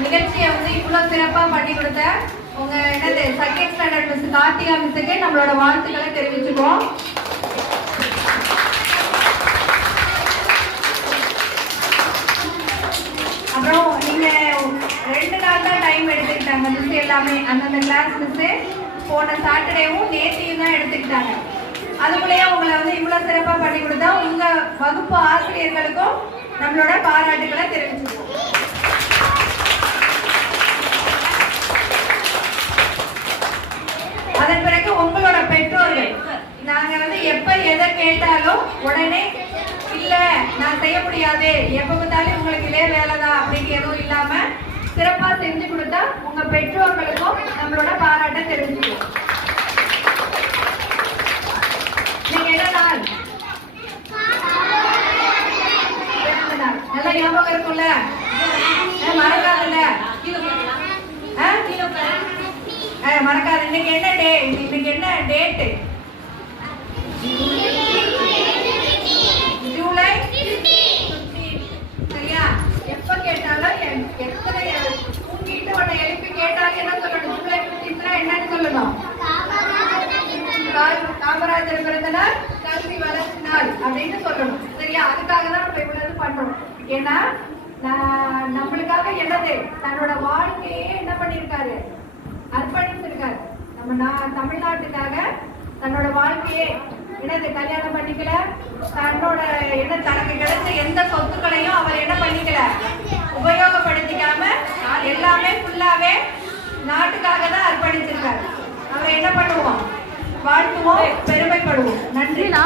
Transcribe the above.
நிகழ்ச்சியை வந்து இவ்வளவு சிறப்பா பண்ணி கொடுத்த உங்க என்னது செகண்ட் ஸ்டாண்டர்ட் மிஸ் கார்த்திகா மிஸ்ஸுக்கு நம்மளோட வாழ்த்துக்களை தெரிவிச்சுக்கோம். அப்புறம் நீங்க 2 நாள் தான் டைம் எடுத்துக்கிட்டாங்க மிஸ் எல்லாமே. அந்தந்த கிளாஸ் மிஸ் போன சாட்டர்டேவும் நேற்றையும் தான் எடுத்துக்கிட்டாங்க. அதுக்குள்ளேயே உங்களை வந்து இவ்வளவு சிறப்பா பண்ணி கொடுத்தா உங்க வகுப்பு ஆசிரியர்களுக்கும் நம்மளோட பாராட்டுக்களை தெரிவிச்சுக்கோம். அதன் பிறகு உங்களோட பெற்றோர்கள் நாங்க வந்து எப்ப எதை கேட்டாலும் உடனே இல்ல நான் செய்ய முடியாது, எப்ப பார்த்தாலும் உங்களுக்கு இதே வேலைதான் அப்படின்னு எதுவும் இல்லாம சிறப்பா செஞ்சு கொடுத்தா உங்க பெற்றோர்களுக்கும் நம்மளோட பாராட்டை தெரிவிச்சுக்கோம். நீங்க என்ன நாள்? நல்லா ஞாபகம் இருக்கும்ல, மறக்காதுல்ல? மறக்காது. இன்னைக்கு என்ன டே? இன்னைக்கு என்ன டேட்டு? ஜூலை 15. சரியா? எப்ப கேட்டாலும் எத்தனை தூங்கிட்டு உன்னை எழுப்பி கேட்டாலும் என்ன சொல்லணும்? ஜூலை 15 என்னன்னு சொல்லணும்? காமராஜர் பிறந்த நாள், கல்வி வளர்ச்சி நாள் அப்படின்னு சொல்லணும். சரியா? அதுக்காக தான் நம்ம இவ்வளவு பண்றோம். ஏன்னா நம்மளுக்காக என்னது தன்னோட வாழ்க்கையே என்ன பண்ணிருக்காரு? அர்ப்பணிச்சிருக்காரு. நம்ம தமிழ்நாட்டுக்காக தன்னோட வாழ்க்கையே என்னது கல்யாணம் பண்ணிக்கல, தன்னோட என்ன தனக்கு கிடைச்ச எந்த சொத்துக்களையும் அவர் என்ன பண்ணிக்கல, உபயோகப்படுத்திக்காம எல்லாமே ஃபுல்லாவே நாட்டுக்காக தான் அர்ப்பணிச்சிருக்காரு. அவரை என்ன பண்ணுவோம்? வாழ்த்துவோம், பெருமைப்படுவோம். நன்றிண்ணா.